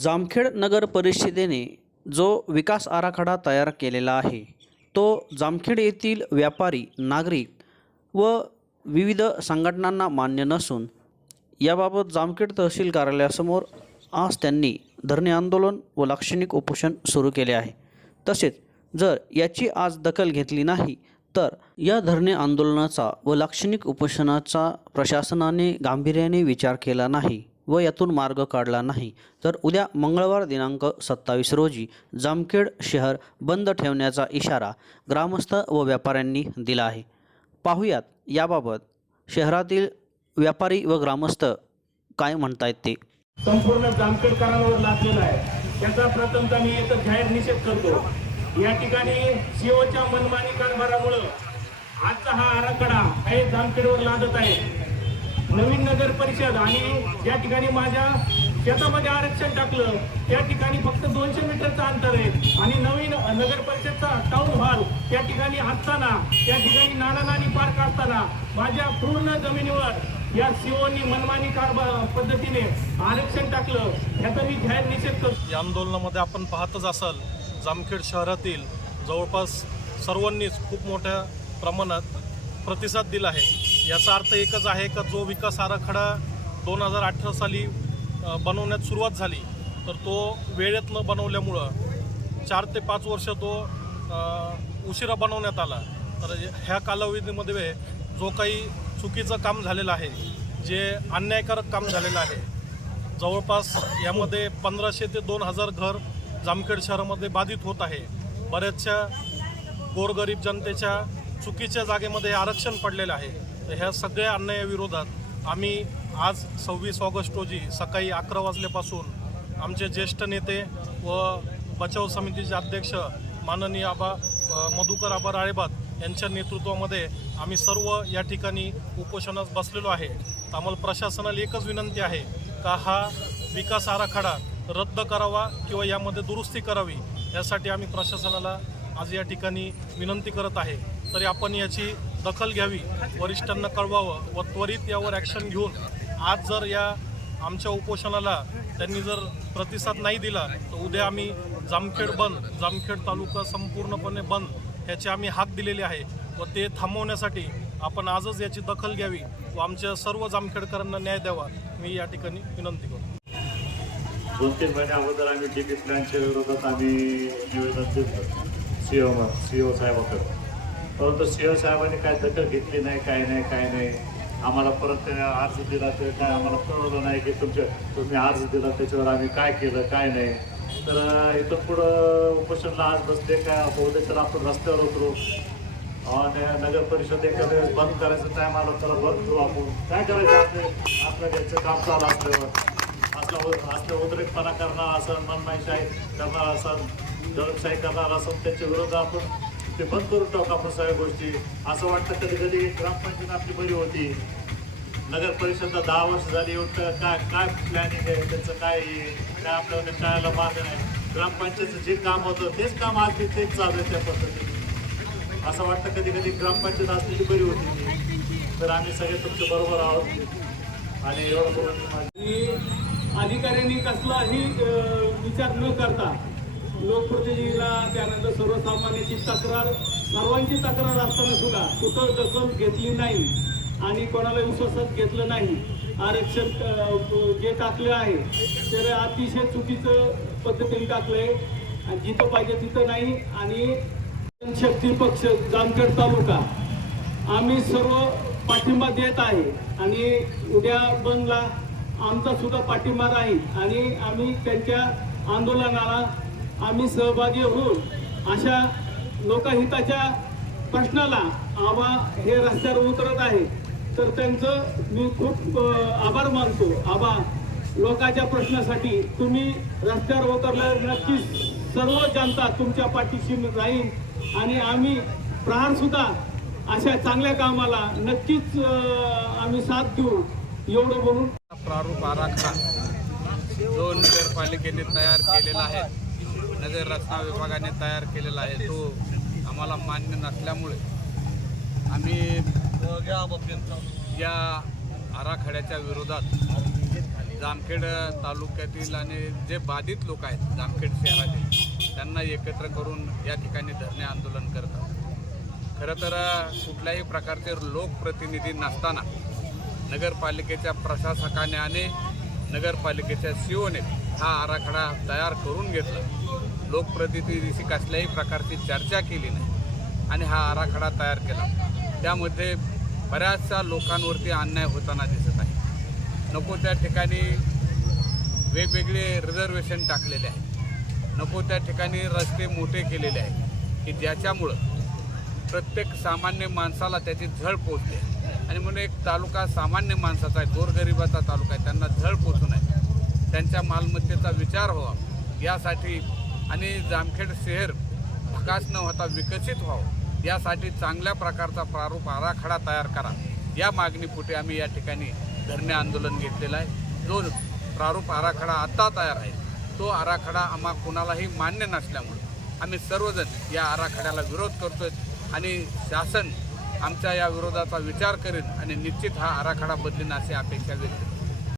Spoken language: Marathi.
जामखेड नगर परिषदेने जो विकास आराखडा तयार केलेला आहे तो जामखेड येथील व्यापारी नागरिक व विविध संघटनांना मान्य नसून याबाबत जामखेड तहसील कार्यालयासमोर आज त्यांनी धरणे आंदोलन व लाक्षणिक उपोषण सुरू केले आहे. तसेच जर याची आज दखल घेतली नाही तर या धरणे आंदोलनाचा व लाक्षणिक उपोषणाचा प्रशासनाने गांभीर्याने विचार केला नाही. व यातून मार्ग काढला नाही. तर उद्या मंगळवार दिनांक सत्तावीस रोजी जामखेड शहर बंद ठेवण्याचा इशारा ग्रामस्थ व व्यापाऱ्यांनी दिला आहे. पाहुयात याबाबत शहरातील व्यापारी व ग्रामस्थ काय म्हणतायत ते? संपूर्ण जामखेडकरांवर लादलेला आहे. त्याचा प्रथमतः मी इथं जाहीर निषेध करतो. या ठिकाणी सीओच्या मनमानी कारभारामुळं आजचा हा आराखडा हे जामखेडवर लादत आहे. नवीन नगर परिषद आणि ज्या ठिकाणी माझ्या शेतामध्ये आरक्षण टाकलं. त्या ठिकाणी फक्त दोनशे मीटरचं अंतर आहे. आणि नवीन नगर परिषदचा टाऊन हॉल त्या ठिकाणी असताना त्या ठिकाणी नाना नानी पार्क असताना माझ्या पूर्ण जमिनीवर या सीओनी मनमानी कारभार पद्धतीने आरक्षण टाकलं. ह्याचा मी जाहीर निषेध करतो. या आंदोलनामध्ये आपण पाहतच असाल जामखेड शहरातील जवळपास सर्वांनीच खूप मोठ्या प्रमाणात प्रतिसाद दिला आहे. याचा अर्थ एकच आहे का जो विकास आराखडा दोन हजार अठरा साली बनवण्यात सुरुवात झाली तर तो वेळेत न बनवल्यामुळं चार ते पाच वर्ष तो उशिरा बनवण्यात आला. तर ह्या कालावधीमध्ये जो काही चुकीचं काम झालेलं आहे जे अन्यायकारक काम झालेलं आहे जवळपास यामध्ये पंधराशे ते दोन हजार घर जामखेड शहरामध्ये बाधित होत आहे. बऱ्याचशा गोरगरीब जनतेच्या चुकीच्या जागेमध्ये आरक्षण पडलेलं आहे. तर ह्या सगळ्या अन्यायाविरोधात आम्ही आज सव्वीस ऑगस्ट रोजी सकाळी अकरा वाजल्यापासून आमचे ज्येष्ठ नेते व बचाव समितीचे अध्यक्ष माननीय आबा मधुकर आबा राळेबात यांच्या नेतृत्वामध्ये आम्ही सर्व या ठिकाणी उपोषणास बसलेलो आहे. तर आम्हाला प्रशासनाला एकच विनंती आहे का हा विकास आराखडा रद्द करावा किंवा यामध्ये दुरुस्ती करावी यासाठी आम्ही प्रशासनाला आज या ठिकाणी विनंती करत आहे. तरी आपण याची दखल घ्यावी वरिष्ठांना कळवावं व त्वरित यावर ॲक्शन घेऊन आज जर या आमच्या उपोषणाला त्यांनी जर प्रतिसाद नाही दिला तर उद्या आम्ही जामखेड बंद जामखेड तालुका संपूर्णपणे बंद ह्याची आम्ही हाक दिलेली आहे व ते थांबवण्यासाठी आपण आजच याची दखल घ्यावी व आमच्या सर्व जामखेडकरांना न्याय द्यावा. मी या ठिकाणी विनंती करतो. दोन तीन महिन्या अगोदर आम्ही डी पी प्लॅनच्या विरोधात आम्ही निवेदन दिलं सी ओ सी ओ परंतु सी साहेबांनी काय दखल घेतली नाही काय नाही काय नाही. आम्हाला परत त्याने अर्ज दिला ते काय आम्हाला कळवलं नाही की तुमच्या तुम्ही अर्ज दिला त्याच्यावर आम्ही काय केलं काय नाही. तर इथं पुढं उपोषणला आज बसले काय होते तर आपण रस्त्यावर उतरू. आणि नगर परिषद एखाद्या वेळेस बंद करायचं टाईम आला तर बंद करू आपण. काय करायचं आपले आपलं घरचं काम चालू असल्यावर? असला उ- उद्रेकपणा करणार असं मनमाईशाही करणार असं धर्मशाही करणार असं त्याच्या विरोधात आपण ते बंद करून टाकू आपण सगळ्या गोष्टी. असं वाटतं कधी कधी ग्रामपंचायत आपली बरी होती. नगर परिषदला दहा वर्ष झाली एवढं तर काय काय प्लॅनिंग आहे त्याचं काय आहे, काय आपल्याला कळायला मागं नाही. ग्रामपंचायतचं जे काम होतं तेच काम आज बी तेच चालू आहे त्या पद्धतीने. असं वाटतं कधी कधी ग्रामपंचायत असलेली बरी होती. तर आम्ही सगळे तुमच्या बरोबर आहोत. आणि एवढं बरोबर अधिकाऱ्यांनी कसलाही विचार न करता लोकप्रतिनिधीला त्यानंतर सर्वसामान्यांची तक्रार सर्वांची तक्रार असताना सुद्धा कुठं दखल घेतली नाही आणि कोणाला विश्वासात घेतलं नाही. आरक्षण जे टाकलं आहे तर अतिशय चुकीचं पद्धतीने टाकलंय. आणि जिथं पाहिजे तिथं नाही. आणि शक्ती पक्ष जामखेड तालुका आम्ही सर्व पाठिंबा देत आहे. आणि उद्या बंदला आमचा सुद्धा पाठिंबा राहील. आणि आम्ही त्यांच्या आंदोलनाला आम्ही सहभागी होऊन अशा लोकहिताच्या प्रश्नाला आबा हे रस्त्यावर उतरत आहे. तर त्यांचं मी खूप आभार मानतो. आबा लोकांच्या प्रश्नासाठी तुम्ही रस्त्यावर उतरल्यावर नक्कीच सर्व जनता तुमच्या पाठीशी राहील आणि आम्ही प्रहारसुद्धा अशा चांगल्या कामाला नक्कीच आम्ही साथ देऊ. एवढं बोलून प्रारूप आराखडा जो नगरपालिकेने तयार केलेला आहे. नगर रचना विभागाने तयार केलेला आहे तो आम्हाला मान्य नसल्यामुळे आम्ही या आराखड्याच्या विरोधात जामखेड तालुक्यातील आणि जे बाधित लोक आहेत जामखेड शहरातील त्यांना एकत्र करून या ठिकाणी धरणे आंदोलन करतात खरं तर कुठल्याही प्रकारचे लोकप्रतिनिधी नसताना नगरपालिकेच्या प्रशासकाने आणि नगरपालिकेच्या सीओने हा आराखडा तयार करून घेतला. लोकप्रतिनिधीशी कसल्याही प्रकारची चर्चा केली नाही आणि हा आराखडा तयार केला. त्यामध्ये बऱ्याचशा लोकांवरती अन्याय होताना दिसत आहे. नको त्या ठिकाणी वेगवेगळे रिझर्वेशन टाकलेले आहे. नको त्या ठिकाणी रस्ते मोठे केलेले आहेत. की ज्याच्यामुळं प्रत्येक सामान्य माणसाला त्याची झळ पोचते. आणि म्हणून एक तालुका सामान्य माणसाचा आहे गोरगरिबाचा तालुका आहे त्यांना झळ पोचू नये. त्यांच्या मालमत्तेचा विचार व्हावा. यासाठी आणि जामखेड शहर भकास न होता विकसित व्हावं. यासाठी चांगल्या प्रकारचा प्रारूप आराखडा तयार करा. या मागणीपोटी आम्ही या ठिकाणी धरणे आंदोलन घेतलेलं आहे. जो प्रारूप आराखडा आत्ता तयार आहे तो आराखडा आम्हा कुणालाही मान्य नसल्यामुळे आम्ही सर्वजण या आराखड्याला विरोध करतोय. आणि शासन आमच्या या विरोधाचा विचार करेन आणि निश्चित हा आराखडा बदलेन अशी अपेक्षा व्यक्त